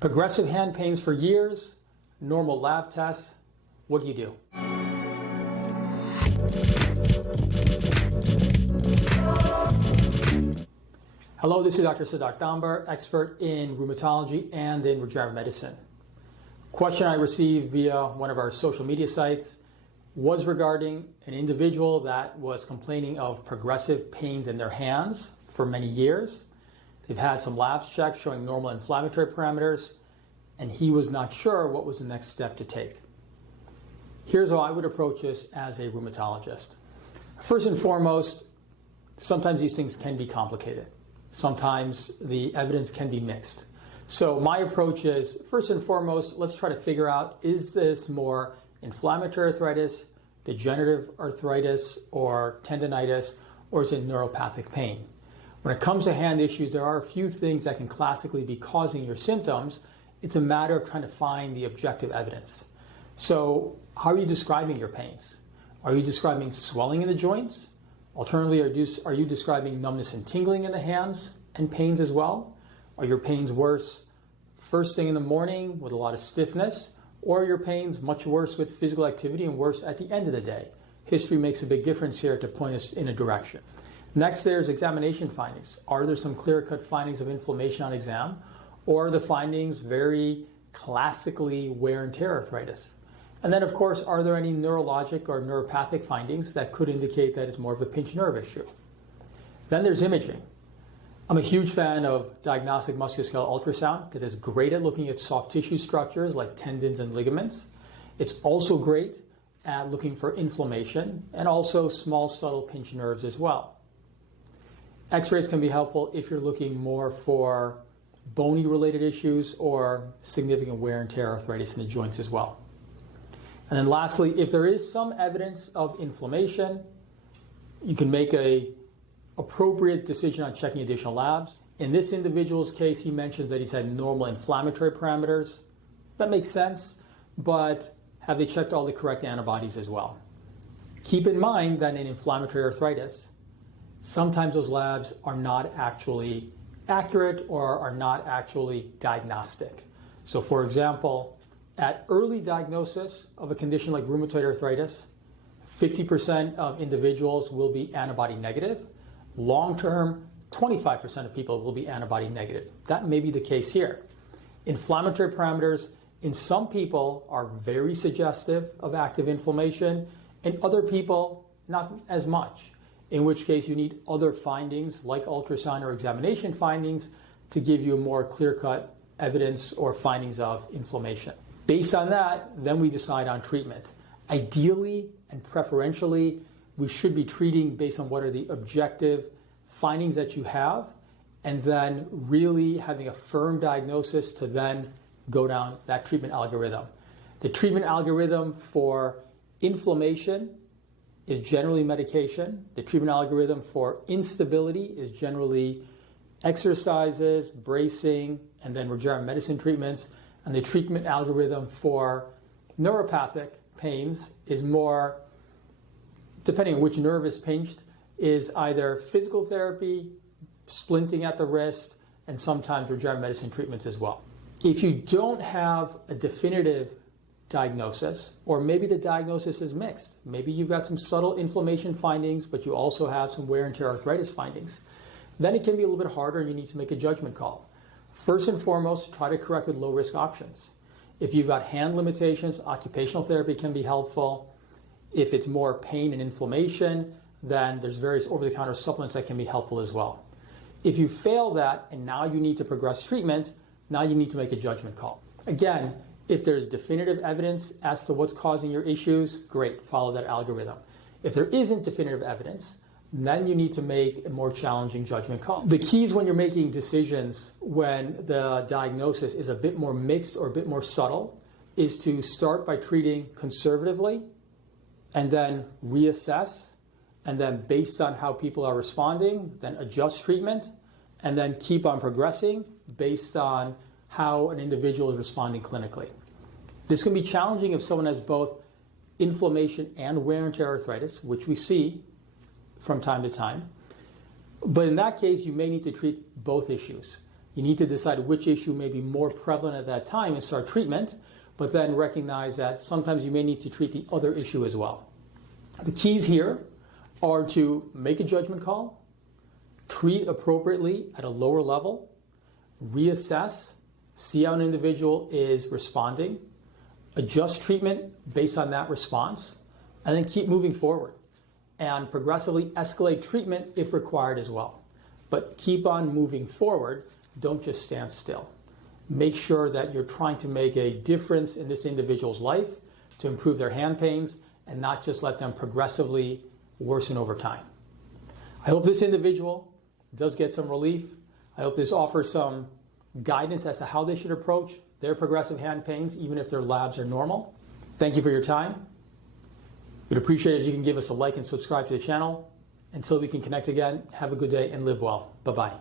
Progressive hand pains for years, normal lab tests. What do you do? Hello, this is Dr. Siddharth Dambar, expert in rheumatology and in regenerative medicine. Question I received via one of our social media sites was regarding an individual that was complaining of progressive pains in their hands for many years. They've had some labs checked showing normal inflammatory parameters, and he was not sure what was the next step to take. Here's how I would approach this as a rheumatologist. First and foremost, sometimes these things can be complicated. Sometimes the evidence can be mixed. So my approach is, first and foremost, let's try to figure out, is this more inflammatory arthritis, degenerative arthritis, or tendinitis, or is it neuropathic pain? When it comes to hand issues, there are a few things that can classically be causing your symptoms. It's a matter of trying to find the objective evidence. So how are you describing your pains? Are you describing swelling in the joints? Alternatively, are you describing numbness and tingling in the hands and pains as well? Are your pains worse first thing in the morning with a lot of stiffness? Or are your pains much worse with physical activity and worse at the end of the day? History makes a big difference here to point us in a direction. Next, there's examination findings. Are there some clear-cut findings of inflammation on exam? Or are the findings very classically wear and tear arthritis? And then, of course, are there any neurologic or neuropathic findings that could indicate that it's more of a pinched nerve issue? Then there's imaging. I'm a huge fan of diagnostic musculoskeletal ultrasound because it's great at looking at soft tissue structures like tendons and ligaments. It's also great at looking for inflammation and also small, subtle pinched nerves as well. X-rays can be helpful if you're looking more for bony related issues or significant wear and tear arthritis in the joints as well. And then lastly, if there is some evidence of inflammation, you can make an appropriate decision on checking additional labs. In this individual's case, he mentions that he's had normal inflammatory parameters. That makes sense, but have they checked all the correct antibodies as well? Keep in mind that in inflammatory arthritis, sometimes those labs are not actually accurate or are not actually diagnostic. So for example, at early diagnosis of a condition like rheumatoid arthritis, 50% of individuals will be antibody negative. Long-term, 25% of people will be antibody negative. That may be the case here. Inflammatory parameters in some people are very suggestive of active inflammation, and other people not as much, in which case you need other findings like ultrasound or examination findings to give you a more clear-cut evidence or findings of inflammation. Based on that, then we decide on treatment. Ideally and preferentially, we should be treating based on what are the objective findings that you have, and then really having a firm diagnosis to then go down that treatment algorithm. The treatment algorithm for inflammation is generally medication. The treatment algorithm for instability is generally exercises, bracing, and then regenerative medicine treatments. And the treatment algorithm for neuropathic pains is more, depending on which nerve is pinched, is either physical therapy, splinting at the wrist, and sometimes regenerative medicine treatments as well. If you don't have a definitive diagnosis, or maybe the diagnosis is mixed, maybe you've got some subtle inflammation findings, but you also have some wear and tear arthritis findings, then it can be a little bit harder and you need to make a judgment call. First and foremost, try to correct with low-risk options. If you've got hand limitations, occupational therapy can be helpful. If it's more pain and inflammation, then there's various over-the-counter supplements that can be helpful as well. If you fail that and now you need to progress treatment, now you need to make a judgment call. Again, if there's definitive evidence as to what's causing your issues, great, follow that algorithm. If there isn't definitive evidence, then you need to make a more challenging judgment call. The key is when you're making decisions when the diagnosis is a bit more mixed or a bit more subtle, is to start by treating conservatively and then reassess, and then based on how people are responding, then adjust treatment, and then keep on progressing based on how an individual is responding clinically. This can be challenging if someone has both inflammation and wear and tear arthritis, which we see from time to time. But in that case, you may need to treat both issues. You need to decide which issue may be more prevalent at that time and start treatment, but then recognize that sometimes you may need to treat the other issue as well. The keys here are to make a judgment call, treat appropriately at a lower level, reassess, see how an individual is responding, adjust treatment based on that response, and then keep moving forward and progressively escalate treatment if required as well. But keep on moving forward, don't just stand still. Make sure that you're trying to make a difference in this individual's life to improve their hand pains and not just let them progressively worsen over time. I hope this individual does get some relief. I hope this offers some guidance as to how they should approach their progressive hand pains, even if their labs are normal. Thank you for your time. We'd appreciate it if you can give us a like and subscribe to the channel. Until we can connect again, have a good day and live well. Bye-bye.